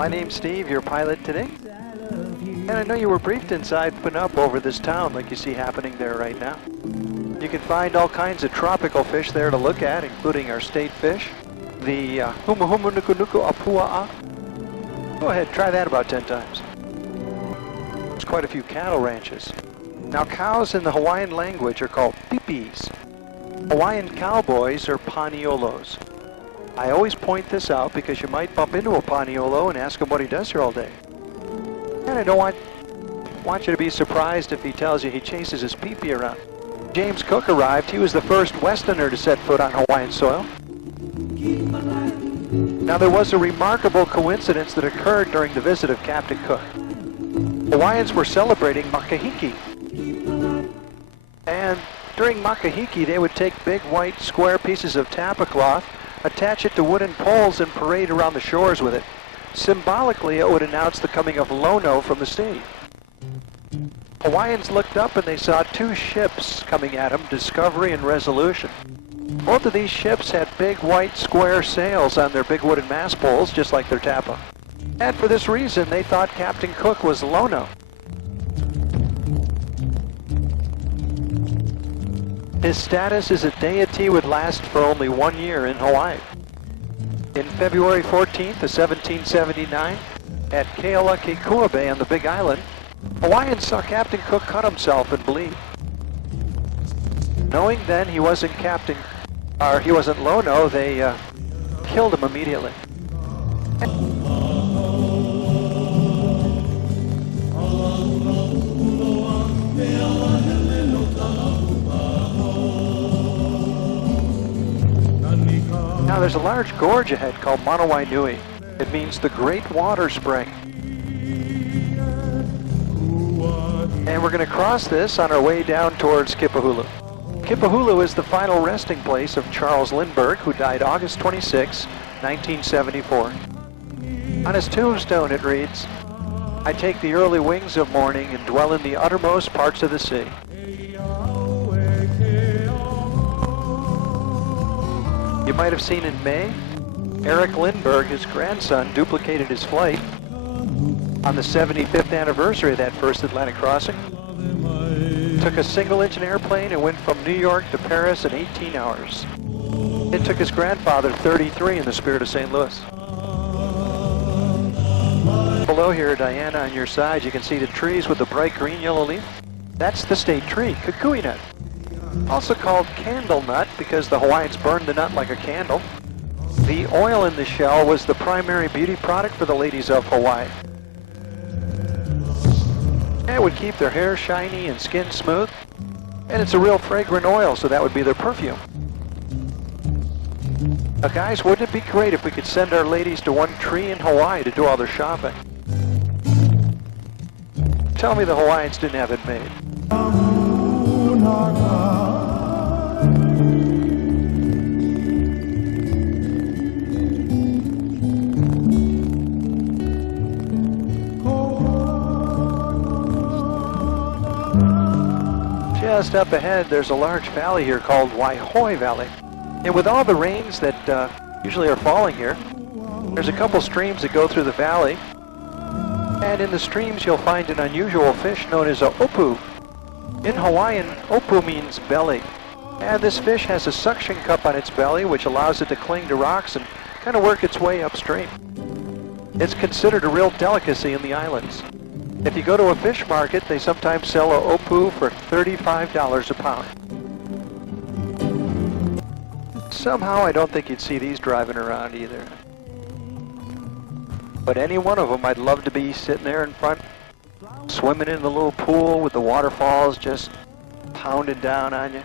My name's Steve, your pilot today. And I know you were briefed inside putting up over this town like you see happening there right now. You can find all kinds of tropical fish there to look at, including our state fish, the Humuhumunukunuku Apua'a. Go ahead, try that about 10 times. There's quite a few cattle ranches. Now, cows in the Hawaiian language are called pipis. Hawaiian cowboys are paniolos. I always point this out because you might bump into a paniolo and ask him what he does here all day. And I don't want you to be surprised if he tells you he chases his pee-pee around. James Cook arrived. He was the first Westerner to set foot on Hawaiian soil. Now, there was a remarkable coincidence that occurred during the visit of Captain Cook. Hawaiians were celebrating makahiki. And during makahiki, they would take big white square pieces of tapa cloth, attach it to wooden poles, and parade around the shores with it. Symbolically, it would announce the coming of Lono from the sea. Hawaiians looked up and they saw two ships coming at them, Discovery and Resolution. Both of these ships had big white square sails on their big wooden mast poles, just like their tapa. And for this reason, they thought Captain Cook was Lono. His status as a deity would last for only 1 year in Hawaii. In February 14th of 1779, at Kealakekua Bay on the Big Island, Hawaiians saw Captain Cook cut himself and bleed. Knowing then he wasn't Lono, they killed him immediately. Now, there's a large gorge ahead called Manawai Nui. It means the Great Water Spring. And we're going to cross this on our way down towards Kipahulu. Kipahulu is the final resting place of Charles Lindbergh, who died August 26, 1974. On his tombstone it reads, "I take the early wings of morning and dwell in the uttermost parts of the sea." You might have seen in May, Eric Lindbergh, his grandson, duplicated his flight on the 75th anniversary of that first Atlantic crossing. Took a single-engine airplane and went from New York to Paris in 18 hours. It took his grandfather 33 in the spirit of St. Louis. Below here, Diana, on your side, you can see the trees with the bright green yellow leaf. That's the state tree, kukui nut. Also called candle nut because the Hawaiians burned the nut like a candle. The oil in the shell was the primary beauty product for the ladies of Hawaii. It would keep their hair shiny and skin smooth, and it's a real fragrant oil, so that would be their perfume. Now guys, wouldn't it be great if we could send our ladies to one tree in Hawaii to do all their shopping? Tell me the Hawaiians didn't have it made. Just up ahead, there's a large valley here called Waihoi Valley. And with all the rains that usually are falling here, there's a couple streams that go through the valley. And in the streams, you'll find an unusual fish known as a opu. In Hawaiian, opu means belly. And this fish has a suction cup on its belly, which allows it to cling to rocks and kind of work its way upstream. It's considered a real delicacy in the islands. If you go to a fish market, they sometimes sell a opu for $35 a pound. Somehow, I don't think you'd see these driving around either. But any one of them, I'd love to be sitting there in front, swimming in the little pool with the waterfalls just pounding down on you.